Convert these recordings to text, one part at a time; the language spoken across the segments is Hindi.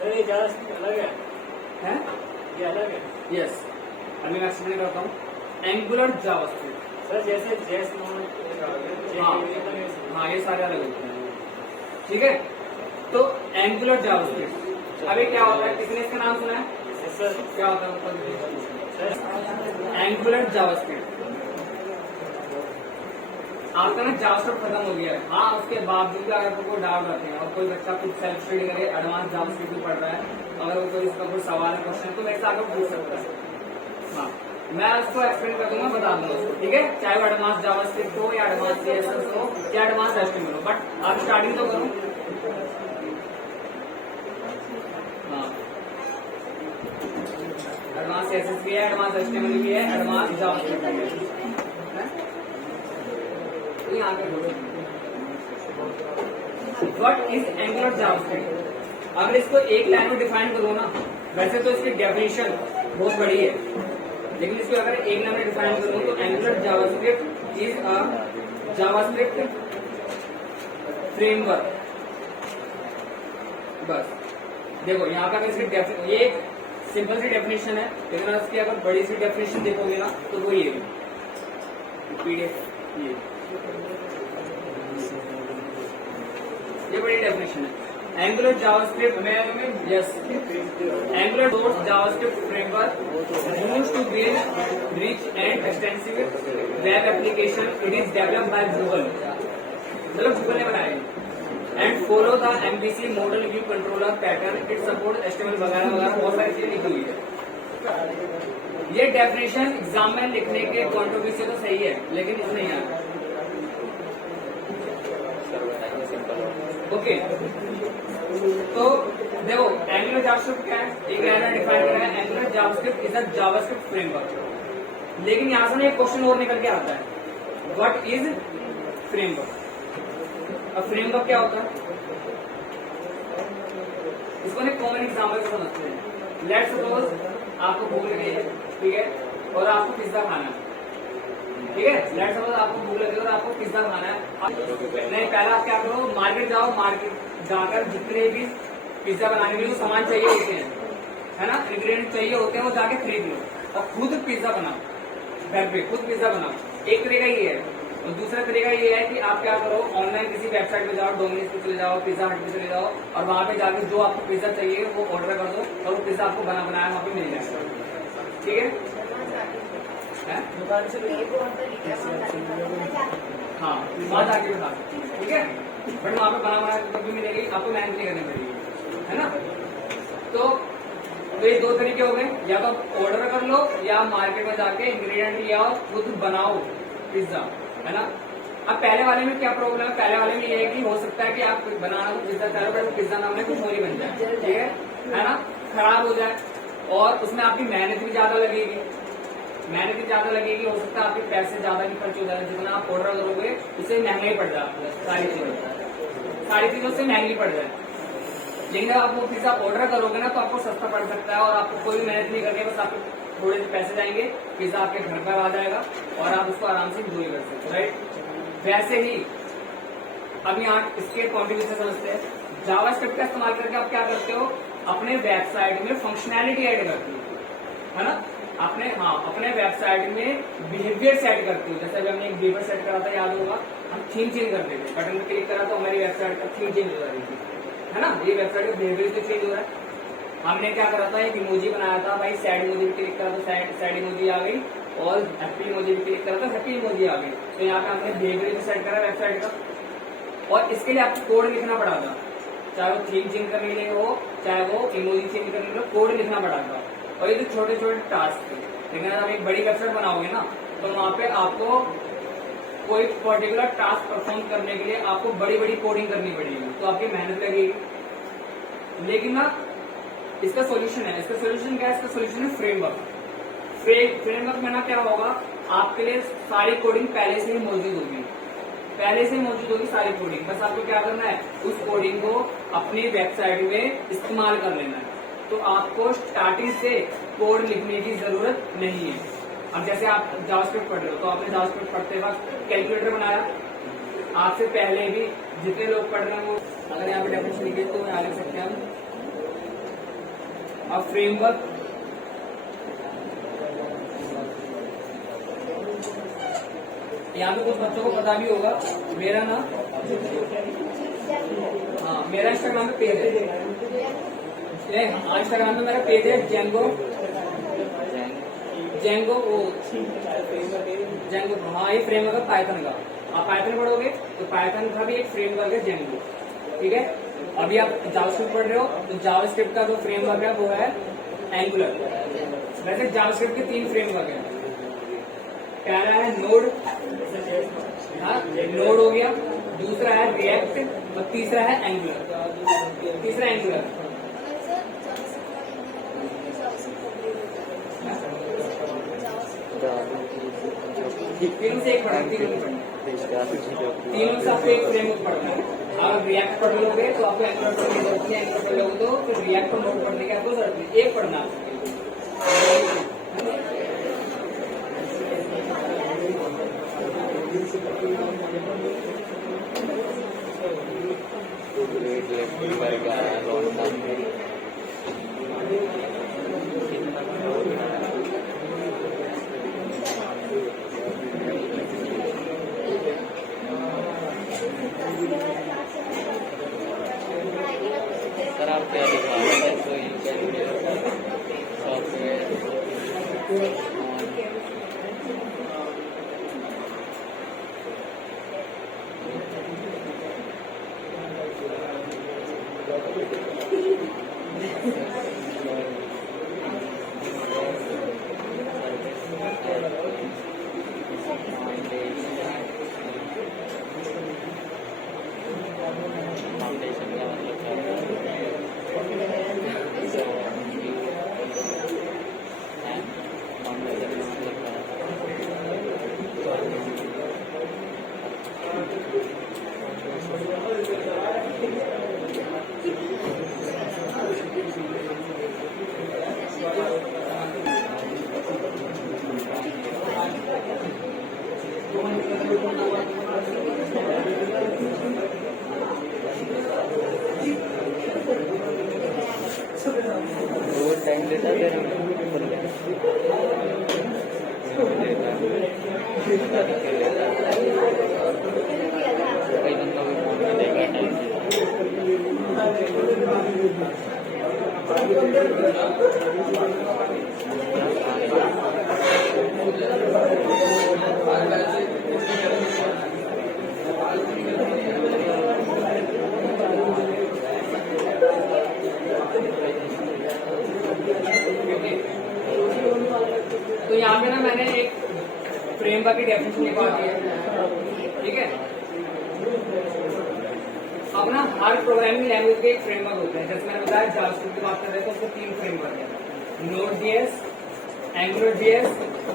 सर ये जावास्क्रिप्ट अलग है, हैं? ये अलग है यस, अभी मैं एक्सप्लेन करता हूँ। एंगुलर जावास्क्रिप्ट, सर, जैसे जेस नोड हाँ ये सारे अलग होते हैं, ठीक है। तो एंगुलर जावास्क्रिप्ट, अभी क्या होता है, किसने इसका नाम सुना है? सर। क्या होता है सर एंगुलर जावास्क्रिप्ट? आपका ना जावास्क्रिप्ट खत्म हो गया है, हाँ उसके बावजूद भी अगर कोई डाउट रखे हैं और कोई बच्चा कुछ सेल्फ स्टडी करे, एडवांस जावास्क्रिप्ट भी पढ़ रहा है, अगर कोई इसका कोई सवाल है, क्वेश्चन, तो मेरे से आकर पूछ सकता है। हाँ, मैं उसको एक्सप्लेन कर दूंगा, बता दूंगा उसको, ठीक है। चाहे वो एडवांस जावास्क्रिप्ट हो या एडवांस सीएसएस हो या एडवांस एचटीएमएल हो, बट आप स्टार्टिंग तो करो। हाँ, एडवांस सीएसएस भी है, एडवांस एचटीएमएल भी है, एडवांस जावास्क्रिप्ट भी है। What is angular JavaScript? अगर इसको एक लाइन में डिफाइन करो ना, वैसे तो इसकी डेफिनेशन बहुत बड़ी है, लेकिन इसको अगर एक लाइन में डिफाइन करूं तो angular JavaScript is a JavaScript framework. बस देखो यहाँ का इसकी ये सिंपल सी डेफिनेशन है, लेकिन इसकी अगर बड़ी सी डेफिनेशन देखोगे ना तो वो ये पीडीएफ, ये बड़ी डेफिनेशन है। एंगुलर जावास्क्रिप्ट में yes, Angular dot JavaScript framework used to build rich and extensive web application. It is developed by Google, मतलब गूगल ने बनाया है, and follow the MVC model view controller pattern. It support HTML वगैरह वगैरह बहुत सारी चीजें लिखी हुई है। ये डेफिनेशन एग्जाम में लिखने के पॉइंट ऑफ व्यू से तो सही है, लेकिन इसमें नहीं आता। ओके, तो देखो एंगुलर जावास्क्रिप्ट क्या है, एक लाइन में डिफाइन करा है, Angular JavaScript is a JavaScript framework. लेकिन यहां से ना एक क्वेश्चन और निकल के आता है, व्हाट इज फ्रेमवर्क? अब फ्रेमवर्क क्या होता है, इसको ना कॉमन एग्जाम्पल से समझते हैं। लेट्स सपोज आपको भूख लगी है, ठीक है, और आपको पिज्जा खाना है, ठीक है। लेट्स सपोज आपको भूख लगी और आपको पिज्जा खाना है। नहीं, पहले आप क्या करो, मार्केट जाओ, मार्केट जाकर जितने भी पिज्जा बनाने के लिए सामान चाहिए होते हैं, है ना, इंग्रेडिएंट चाहिए होते हैं, वो जाके खरीद लो और खुद पिज्जा बनाओ, घर पे खुद पिज्जा बनाओ। एक तरीका ये है, और दूसरा तरीका ये है कि आप क्या करो, ऑनलाइन किसी वेबसाइट पे जाओ, डोमिनोज पे चले जाओ, पिज्जा हट पे चले जाओ, और वहां पे जाकर जो आपको पिज्जा चाहिए वो ऑर्डर कर दो और वो पिज्जा आपको बना बनाया वहां पे मिल जाएगा, ठीक है। दुकान से हाँ, वहां जाके बता सकते हैं, ठीक है, बट वहां पे बना बनाया कभी मिलेगी, आपको मेहनत नहीं करनी पड़ेगी, है ना। तो ये दो तरीके हो गए, या तो ऑर्डर कर लो या मार्केट में जाके इंग्रेडिएंट ले आओ, खुद बनाओ पिज्जा, है ना। अब पहले वाले में क्या प्रॉब्लम है, पहले वाले में ये है कि हो सकता है कि आप बनाना तो पिज्जा चाहो, बट पिज्जा नाम में कुछ और ही बन जाए, ठीक है ना, खराब हो जाए, और उसमें आपकी मेहनत भी ज्यादा लगेगी, हो सकता है आपके पैसे ज्यादा भी खर्च हो जाए, जितना आप ऑर्डर करोगे उससे महंगा ही पड़ जाए, सारी चीजों से महंगी पड़ जाए। लेकिन अगर आप वो पिज्जा ऑर्डर करोगे ना तो आपको सस्ता पड़ सकता है, और आपको कोई मेहनत नहीं करनी, बस आपको थोड़े से पैसे जाएंगे, पिज्जा आपके घर पर आ जाएगा और आप उसको आराम से एंजॉय कर सकते हो, राइट। वैसे ही अब यहाँ इसके कॉन्ट्रीब्यूशन समझते हैं। जावास्क्रिप्ट का इस्तेमाल करके आप क्या करते हो, अपने वेबसाइट में फंक्शनैलिटी ऐड करते हो, है ना, अपने वेबसाइट में बिहेवियर सेट करते हो। जैसे अभी हमने एक बिहेवियर सेट करा था, याद होगा, हम थीम चेंज कर देते, बटन पर क्लिक करा तो हमारी वेबसाइट का थीम चेंज हो रही थी, है ना, ये वेबसाइट का बिहेवियर से चेंज हो रहा है। हमने क्या करा था, एक इमोजी बनाया था भाई, सैड इमोजी भी क्लिक करा तो सैड इमोजी आ गई, और हैप्पी इमोजी भी क्लिक करा तो हैप्पी इमोजी आ गई। तो यहाँ पे हमने बिहेवियर सेट करा वेबसाइट का, और इसके लिए आपको कोड लिखना पड़ा था, चाहे वो थीम चेंज करने के लिए हो, चाहे वो इमोजी चेंज करने के लिए, कोड लिखना पड़ा था। और ये तो छोटे छोटे टास्क थे, लेकिन अगर आप एक बड़ी वेबसाइट बनाओगे ना तो वहां पे आपको कोई पर्टिकुलर टास्क परफॉर्म करने के लिए आपको बड़ी बड़ी कोडिंग करनी पड़ेगी, तो आपकी मेहनत लगेगी। लेकिन ना इसका सोल्यूशन है, इसका सोल्यूशन क्या है, इसका सोल्यूशन है फ्रेमवर्क। फ्रेमवर्क में ना क्या होगा, आपके लिए सारी कोडिंग पहले से ही मौजूद होगी, सारी कोडिंग, बस आपको क्या करना है, उस कोडिंग को अपनी वेबसाइट में इस्तेमाल कर लेना है। तो आपको स्टार्टिंग से कोड लिखने की जरूरत नहीं है। अब जैसे आप जावास्क्रिप्ट पढ़ रहे हो, तो आपने जावास्क्रिप्ट पढ़ते वक्त कैलकुलेटर बनाया, आपसे पहले भी जितने लोग पढ़ रहे हैं वो, अगर यहाँ पे डेफिनेशन लिखे तो यहाँ लिख सकते हैं हम, अब फ्रेमवर्क यहाँ पे कुछ बच्चों को पता भी होगा, मेरा ना हाँ मेरा इंस्टाग्राम पे पेज है, इंस्टाग्राम पे मेरा पेज है जेंगो हाँ ये फ्रेमवर्क है पाइथन का। आप पाइथन पढ़ोगे तो पाइथन का भी एक फ्रेमवर्क है जेंगो, ठीक है। अभी आप जावास्क्रिप्ट पढ़ रहे हो तो जावास्क्रिप्ट का जो फ्रेमवर्क है वो है एंगुलर। वैसे जावास्क्रिप्ट के 3 फ्रेमवर्क है, पहला है नोड, हाँ नोड हो गया, दूसरा है रिएक्ट और तीसरा है एंगुलर। तीनों से एक पढ़ा, तीनों से आपको एक फ्रेमवर्क पढ़ना है। आप रिएक्ट पढ़ लोगे तो आपको एंगुलर पढ़ने की जरूरत है, एंगुलर पढ़ लोगे तो फिर रिएक्ट और नोड पढ़ने की आपको जरूरत नहीं, एक पढ़ना सर आप क्या दिखा रहे हैं? तो यू कैन सॉफ्टवेयर फाउंडेशन का मतलब क्या वो टाइम लेता है कई बंदों को फोन में देगा टाइम तो यहाँ पे ना मैंने एक फ्रेमवर्क की डेफिनेशन लिखवा दी है, ठीक है। अब ना हर प्रोग्रामिंग लैंग्वेज के एक फ्रेमवर्क होते हैं, जैसे मैंने बताया जावास्क्रिप्ट की बात कर रहे हैं तो उसके 3 फ्रेमवर्क है, नोड.js, एंगुलर.js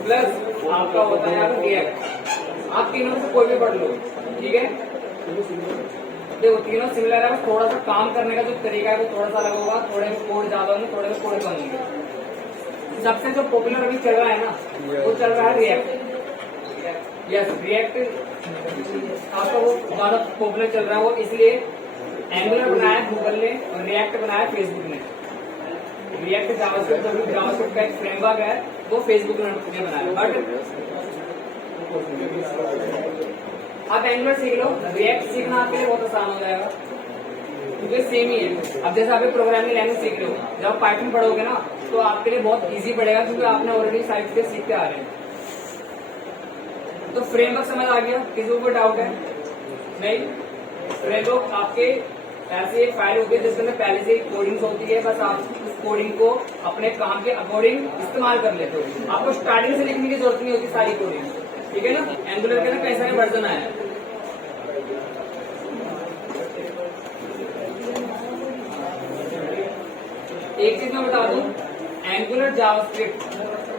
प्लस आपका होता है यहाँ रिएक्ट। आप तीनों में से कोई भी पढ़ लो, ठीक है। देखो तीनों सिमिलर है, बस थोड़ा सा काम करने का जो तरीका है वो थोड़ा सा अलग होगा, थोड़े में कोड ज्यादा होंगे, थोड़े में कोड कम होंगे। सबसे जो पॉपुलर अभी चल रहा है ना वो चल रहा है रिएक्ट। यस रिएक्ट आपका वो ज्यादा पॉपुलर चल रहा है, वो इसलिए एंगुलर बनाया गूगल ने और रिएक्ट बनाया फेसबुक ने। रिएक्ट जावास्क्रिप्ट का एक फ्रेमवर्क है वो फेसबुक ने बनाया, बट आप एंगुलर सीख लो, रिएक्ट सीखना आपके लिए बहुत आसान हो जाएगा क्योंकि सेम ही है। अब जैसे आप प्रोग्रामिंग लैंग्वेज सीख रहे हो, जब आप पाइथन पढ़ोगे ना तो आपके लिए बहुत इजी पड़ेगा क्योंकि आपने ऑलरेडी सारी चीजें सीखते आ रहे हैं। तो फ्रेमवर्क समझ आ गया, किसी को डाउट है? नहीं, फ्रेमवर्क आपके ऐसी एक फाइल होती है जिसके अंदर पहले से कोडिंग होती है, बस आप उस कोडिंग को अपने काम के अकॉर्डिंग इस्तेमाल कर लेते हो। आपको स्टार्टिंग से लिखने की जरूरत नहीं होती सारी कोडिंग, ठीक है ना। एंगुलर के ना कई सारे वर्जन आए हैं, एक चीज मैं बता दूं, एंगुलर जावास्क्रिप्ट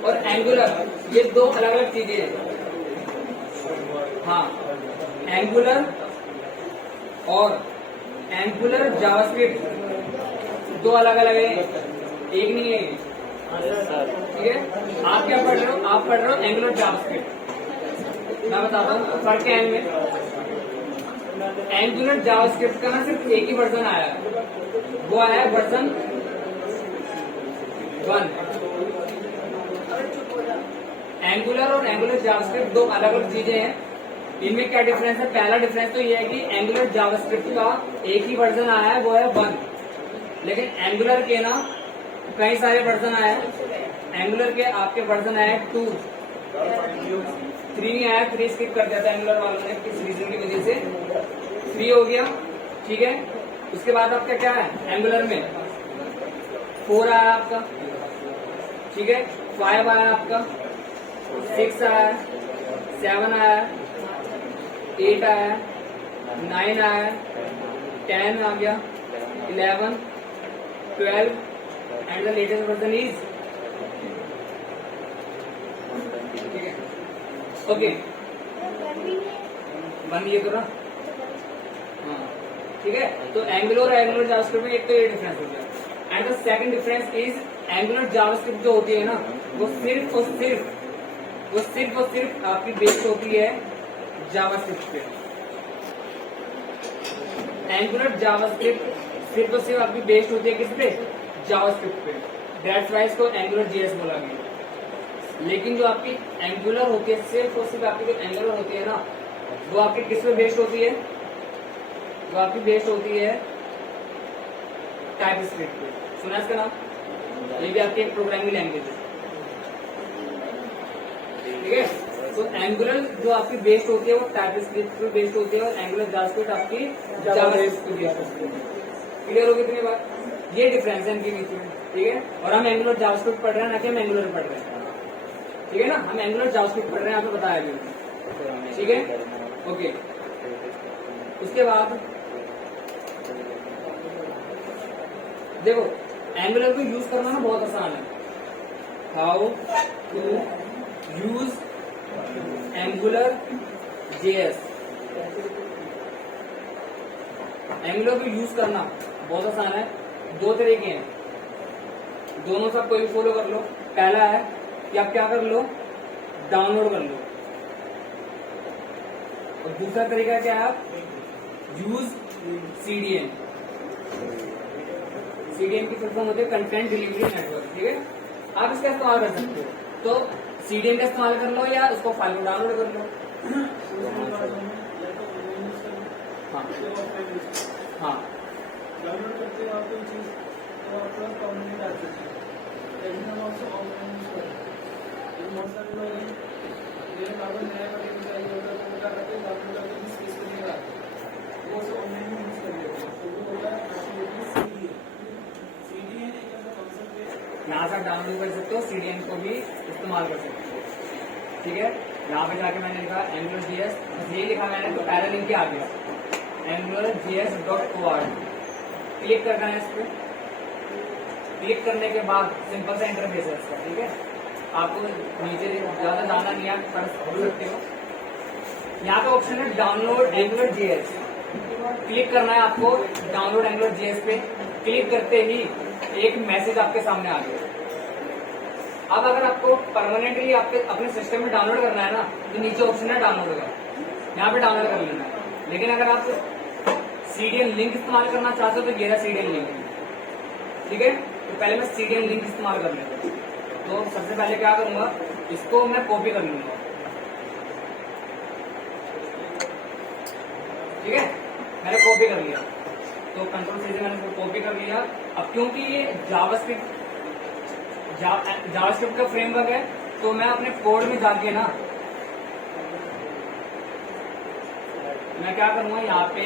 और एंगुलर ये 2 अलग अलग चीजें हैं। हाँ, एंगुलर और एंगुलर जावास्क्रिप्ट 2 अलग अलग है, एक नहीं है, ठीक है। आप क्या पढ़ रहे हो? आप पढ़ रहे हो एंगुलर जावास्क्रिप्ट। मैं बताता हूँ फर्क क्या है इनमें। एंगुलर जावास्क्रिप्ट का ना सिर्फ एक ही वर्जन आया है, वो आया है वर्जन 1। एंगुलर और एंगुलर जावास्क्रिप्ट दो अलग अलग चीजें हैं। इनमें क्या डिफरेंस है? पहला डिफरेंस तो ये है कि एंगुलर जावास्क्रिप्ट का एक ही वर्जन आया है, वो है 1, लेकिन एंगुलर के ना कई सारे वर्जन आए हैं। एंगुलर के आपके वर्जन आए 2, 3 नहीं आया, 3 स्किप कर दिया था एंगुलर वालों ने किस रीजन की वजह से, 3 हो गया, ठीक है। उसके बाद आपका क्या है? एंगुलर में 4 आया आपका, ठीक है, 5 आया आपका, 6 आया, 7 आया, 8 आया, 9 आया, 10 आ गया, 11, 12 and the latest version is, ठीक है, ओके, 1 ये करो, हाँ, ठीक है। तो एंगुलर और एंगुलर जावास्क्रिप्ट में एक तो ये डिफरेंस हो गया। And the second difference is angular JavaScript जो होती है ना, वो सिर्फ और सिर्फ आपकी बेस्ड होती है जावास्क्रिप्ट पे। एंगुलर जावास्क्रिप्ट सिर्फ और सिर्फ आपकी बेस्ड होती है किस पे? जावास्क्रिप्ट पे। दैट्स व्हाई इसको एंगुलर जेएस बोला गया। लेकिन जो आपकी एंगुलर होती है, सिर्फ और सिर्फ आपकी जो एंगुलर होती है ना, वो आपकी किस पे बेस्ड होती है? वो आपकी बेस्ड होती है टाइपस्क्रिप्ट पे। सुना इसका नाम? ये भी आपकी एक प्रोग्रामिंग लैंग्वेज है, ठीक है। तो एंगुलर जो आपकी बेस्ड होती है वो टाइपस्क्रिप्ट पे बेस्ड होती है, और एंगुलर जावास्क्रिप्ट आपकी जावास्क्रिप्ट पे बेस्ड होती है। क्लियर होगी इतनी बात? ये डिफरेंस है इनके बीच में, ठीक है। और हम एंगुलर जावास्क्रिप्ट पढ़ रहे हैं, ना कि हम एंगुलर पढ़ रहे हैं, ठीक है ना। हम एंगुलर जावास्क्रिप्ट पढ़ रहे हैं, आपको बताया भी, ठीक है, ओके। उसके बाद देखो, एंगुलर को यूज करना ना बहुत आसान है। How to use Angular JS. Angular को यूज करना बहुत आसान है। 2 तरीके हैं, दोनों सब कोई भी फॉलो कर लो। पहला है कि आप क्या कर लो? डाउनलोड कर लो। और दूसरा तरीका क्या है? आप यूज सीडीएन। सीडीएन की फुल फॉर्म होती है कंटेंट डिलीवरी नेटवर्क, ठीक है। आप इसका इस्तेमाल कर सकते हो। तो सीडीएन का इस्तेमाल कर लो या उसको फाइल को डाउनलोड कर लो। हाँ हाँ, डाउनलोड करते हो आप कोई चीज तो आप लोग कमेंट डाल सकते हैं, लेकिन हम आपसे ऑनलाइन यूज करें। ये बहुत सारे लोग हैं जिन्हें बार-बार नया कंटेंट चाहिए होता है, तो वो क्या करते हैं? डाउनलोड करके इस स्पेस पे लेकर आते हैं, वो उसे ऑनलाइन में यूज कर लेते हैं। तो वो होता है एक्चुअली सीडीएन एक ऐसा कॉन्सेप्ट है, यहाँ से डाउनलोड कर सकते हो, सीडीएन को भी इस्तेमाल कर सकते हो, ठीक है। यहाँ पे जाके मैंने लिखा एंगुलर जेएस, बस ये लिखा मैंने, तो पहला लिंक आ गया angularjs.org। क्लिक करना है इस पे। क्लिक करने के बाद सिंपल सा इंटरफेस है इसका, ठीक है। आपको नीचे ज्यादा जाना नहीं, आप पढ़ सकते हो। यहाँ पे ऑप्शन है डाउनलोड एंगुलर जेएस। क्लिक करना है आपको डाउनलोड एंगुलर जेएस पे। क्लिक करते ही एक मैसेज आपके सामने आ गया। अब अगर आपको परमानेंटली आपके अपने सिस्टम में डाउनलोड करना है ना, तो नीचे ऑप्शन है डाउनलोड का, यहाँ पे डाउनलोड कर लेना है। लेकिन अगर आप सीडीएन लिंक इस्तेमाल करना चाहते हो तो ये रहा सीडीएन लिंक, ठीक है। तो पहले मैं सीडीएन लिंक इस्तेमाल कर लेता हूँ। तो सबसे पहले क्या करूंगा, इसको मैं कॉपी कर लूंगा, ठीक है। मैंने कॉपी कर लिया, तो कंट्रोल से मैंने कॉपी कर लिया। अब क्योंकि ये जावास्क्रिप्ट का फ्रेमवर्क है, तो मैं अपने कोड में जाके ना, मैं क्या करूंगा, यहाँ पे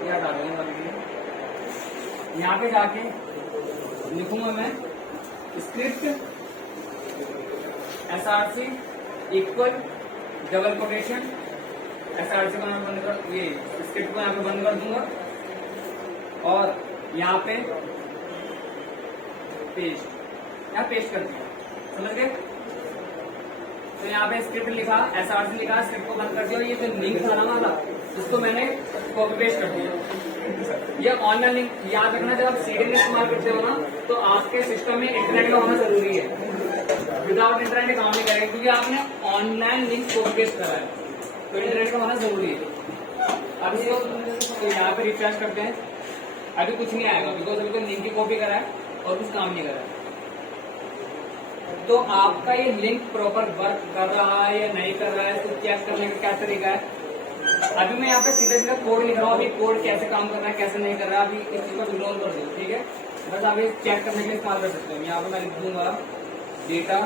क्या डालूंगा, यहाँ पे जाके लिखूंगा मैं script SRC equal double quotation, SRC को मैं बंद कर, ये स्क्रिप्ट को यहाँ पे बंद कर दूंगा, और यहाँ पे पेस्ट, यहाँ पेस्ट कर दिया, समझ गए। तो यहाँ पे स्क्रिप्ट लिखा, SRC लिखा, स्क्रिप्ट को बंद कर दिया। ये जो लिंक था ना वाला, इसको मैंने कॉपी पेस्ट कर दिया। ये ऑनलाइन लिंक याद रखना, जब आप सीडीएन इस्तेमाल करते हो ना, तो आपके सिस्टम में इंटरनेट का होना जरूरी है। विदाउट इंटरनेट काम नहीं करेगा, क्योंकि आपने ऑनलाइन लिंक कॉपी पेस्ट करा है, तो इंटरनेट का होना जरूरी है। अब इसको तो यहाँ पे रिफ्रेश करते हैं, अभी कुछ नहीं आएगा, बिकॉज अभी तो लिंक की कॉपी करा है और कुछ काम नहीं करा है। तो आपका ये लिंक प्रॉपर वर्क कर रहा है या नहीं कर रहा है, तो चेक करने का क्या तरीका है। अभी मैं यहाँ पे सीधा सीधा कोड लिख रहा हूँ, अभी कोड कैसे काम कर रहा है कैसे नहीं कर रहा है, अभी इस चीज को इग्नोर कर दो, ठीक है। बस आप ये चेक करने के लिए इस्तेमाल कर सकते हो। यहाँ पे मैं लिख दूंगा डेटा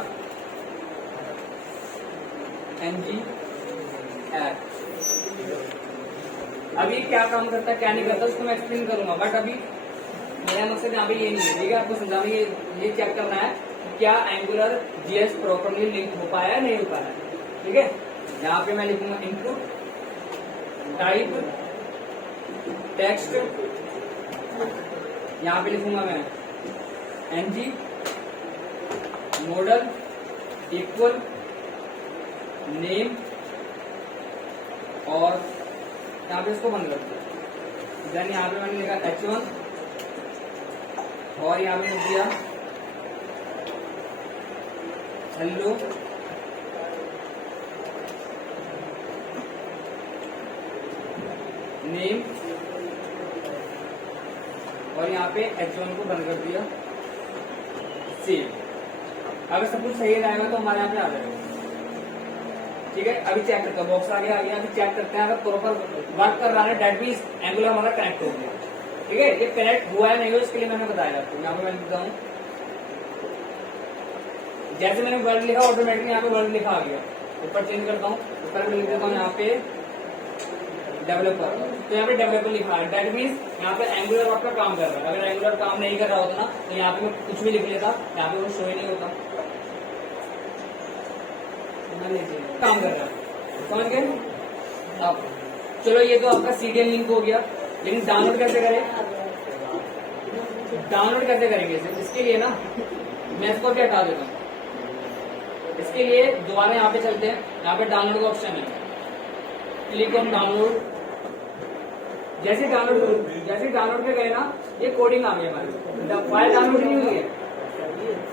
ng ऐप। अभी क्या काम करता है क्या नहीं करता उसको मैं एक्सप्लेन करूंगा, बट अभी मेरा मकसद यहाँ पे ये नहीं है, ठीक है। आपको समझाना ये चेक करना है क्या एंगुलर जीएस प्रॉपरली लिंक हो पाया है नहीं हो पाया है, ठीक है। यहाँ पे मैं लिखूंगा इनपुट टाइप टेक्स्ट, यहाँ पे लिखूंगा मैं ng मॉडल इक्वल नेम, और यहाँ पे इसको बंद कर दिया। देन यहाँ पे मैंने लिखा h1 और यहाँ पे लिख दिया हेलो नेम, और यहाँ पे h1 को बंद कर दिया सेव। अगर सब कुछ सही रहेगा तो हमारे यहाँ पे आ जाएगा, ठीक है। अभी चेक करते हैं, बॉक्स आ गया अभी चेक करते हैं अगर प्रॉपर वर्क कर रहा है, डेट मींस एंगुलर हमारा कनेक्ट हो गया, ठीक है। ये कनेक्ट हुआ है नहीं हुआ इसके लिए मैंने बताया आपको। यहाँ पे मैं लिखता हूँ, जैसे मैंने वर्ड लिखा ऑटोमेटिकली यहाँ पे वर्ड लिखा आ गया। ऊपर चेंज करता हूँ, ऊपर मैं लिख देता हूँ यहाँ पे डेवलपर, तो यहाँ पे डेवलपर लिखा है, डेट मीन्स यहाँ पे एंगुलर आपका काम कर रहा है। अगर एंगुलर काम नहीं कर रहा होता ना तो यहाँ पे मैं कुछ भी लिख लेता, यहाँ पे वो शो ही नहीं होता, काम कर रहा है, समझ गए। अब चलो ये तो आपका सीरियल लिंक हो गया, लेकिन डाउनलोड कैसे करें, डाउनलोड कैसे करेंगे इसके लिए ना मैं इसको भी हटा देता हूँ। इसके लिए दोबारा यहाँ पे चलते हैं, यहाँ पे डाउनलोड का ऑप्शन है, क्लिक ऑन डाउनलोड। जैसे डाउनलोड पे गए ना ये कोडिंग आ गई हमारी, फाइल डाउनलोड नहीं हुई है,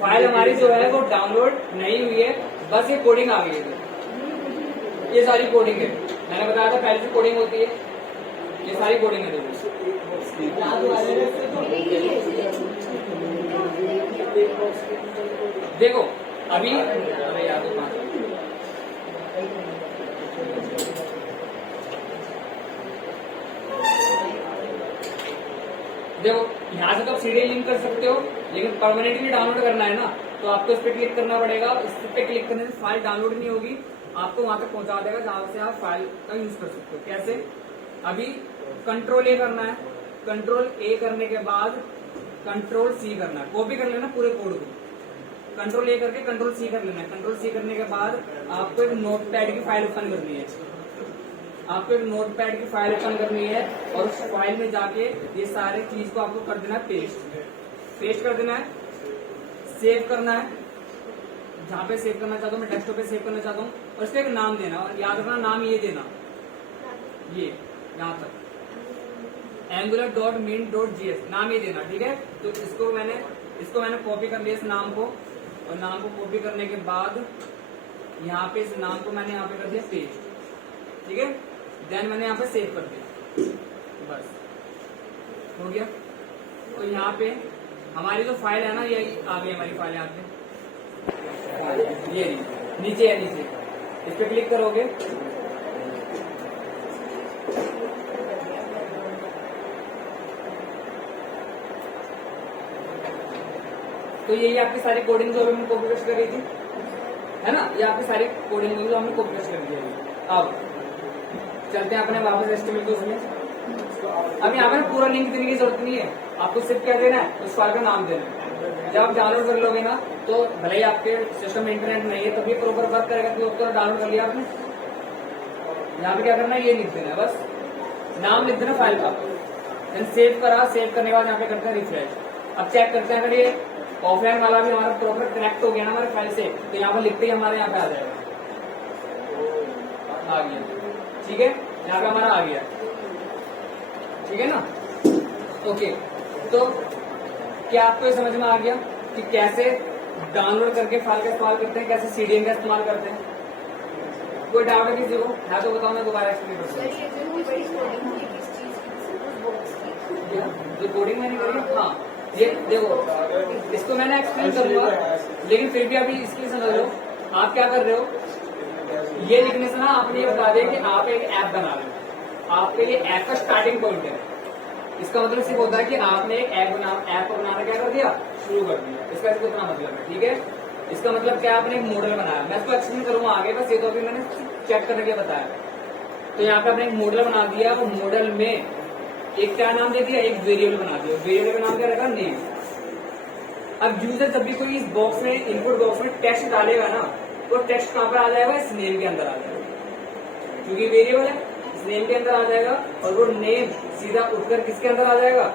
फाइल हमारी जो है वो डाउनलोड नहीं हुई है, बस ये कोडिंग आ गई है। ये सारी कोडिंग है, मैंने बताया था पहले से कोडिंग होती है, ये सारी कोडिंग है। देखो अभी याद हो देखो यहाँ से तो आप सीधे लिंक कर सकते हो, लेकिन परमानेंटली डाउनलोड करना है ना तो आपको इस पे क्लिक करना पड़ेगा। इस पे क्लिक करने से फाइल डाउनलोड नहीं होगी, आपको वहां तक पहुंचा देगा जहां से आप फाइल का यूज कर सकते हो। कैसे, अभी कंट्रोल ए करना है, कंट्रोल ए करने के बाद कंट्रोल सी करना है, कॉपी कर लेना पूरे कोड को, कंट्रोल ए करके कंट्रोल सी कर लेना है। कंट्रोल सी करने के बाद आपको एक नोटपैड की फाइल ओपन करनी है, आपको एक नोटपैड की फाइल ओपन करनी है और उस फाइल में जाके ये सारे चीज को आपको कर देना है पेस्ट कर देना है, सेव करना है। जहां पे सेव करना चाहता हूँ मैं डेस्कटॉप पे सेव करना चाहता हूँ, और इसका एक नाम देना, और याद रखना नाम ये देना, ये यहाँ तक angular.mint.js नाम ये देना, ठीक है। तो इसको मैंने कॉपी कर लिया इस नाम को, और नाम को कॉपी करने के बाद यहाँ पे इस नाम को मैंने यहाँ पे कर दिया पेस्ट, ठीक है। देन मैंने यहाँ पे सेव कर दिया, बस हो गया। तो यहाँ पे हमारी जो फाइल है ना ये आ गई हमारी फाइल, यहाँ पे ये नीचे है, नीचे इस पे क्लिक करोगे तो यही आपकी सारी कोडिंग जो हमने कॉपी पेस्ट कर रही थी, है ना, ये आपकी सारी कोडिंग जो हमने कॉपी पेस्ट कर दी है। अब चलते हैं अपने वापस एस्टिमेट को उसमें। अब यहाँ पे पूरा लिंक देने की जरूरत नहीं है, आपको सिर्फ क्या देना है, उस फाइल का नाम देना है। जब आप डाउनलोड कर लोगे ना तो भले ही आपके सिस्टम में इंटरनेट नहीं है तभी प्रॉपर वर्क करेगा, तो डाउनलोड कर लिया आपने। यहाँ पे क्या करना है, ये लिख देना है, बस नाम लिख देना फाइल का, देन सेव करा, सेव करने के बाद यहाँ पे करते हैं रिफ्रेश। अब चेक करते हैं अगर ये ऑफलाइन वाला भी हमारा प्रॉपर कनेक्ट हो गया ना हमारे फाइल से, तो यहाँ पर लिखते ही हमारे यहाँ पे आ जाएगा, आ गया, ठीक है, यहाँ पे हमारा आ गया, ठीक है ना। ओके, तो क्या आपको ये समझ में आ गया कि कैसे डाउनलोड करके फाइल का इस्तेमाल करते हैं, कैसे सीडीएम का इस्तेमाल करते हैं? कोई डाउट है किसी को? है तो बताओ, मैं दोबारा एक्सप्लेन करता हूँ। जो कोडिंग मैंने करी, हाँ ये देखो, इसको मैंने एक्सप्लेन करूंगा, लेकिन फिर भी अभी इसके समझ लो आप क्या कर रहे हो। ये लिखने से ना आपने ये बता दिया कि आप एक ऐप बना रहे हो, आपके लिए ऐप का स्टार्टिंग पॉइंट है। इसका मतलब सिर्फ होता है कि आपने एक ऐप को बनाना क्या कर दिया, शुरू कर दिया। इसका सिर्फ उतना मतलब है, ठीक है। इसका मतलब क्या, आपने एक मॉडल बनाया, मैं इसको एक्सप्लेन करूंगा आगे, बस ये तो अभी मैंने चेक करने के बताया। तो यहाँ पे आपने एक मॉडल बना दिया, वो मॉडल में एक क्या नाम दे दिया, एक वेरिएबल बना दिया, वेरिएबल का नाम क्या रखा, नेम। अब यूजर जब भी कोई इस बॉक्स में, इनपुट बॉक्स में टेक्स्ट डालेगा ना, तो टेक्स्ट कहाँ पर आ जाएगा, इस नेम के अंदर आ जाएगा, क्योंकि वेरिएबल है, इस नेम के अंदर आ जाएगा। और वो नेम सीधा उठकर किसके अंदर आ जाएगा,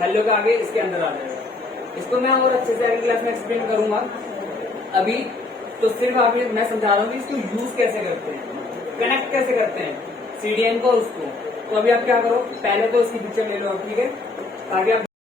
हेलो के आगे इसके अंदर आ जाएगा। इसको मैं और अच्छे से अगली क्लास में एक्सप्लेन करूंगा। अभी तो सिर्फ आप मैं समझा रहा हूँ कि इसको यूज कैसे करते हैं, कनेक्ट कैसे करते हैं CDN को उसको। तो अभी आप क्या करो, पहले तो उसकी पिक्चर ले लो, ठीक है, ताकि आप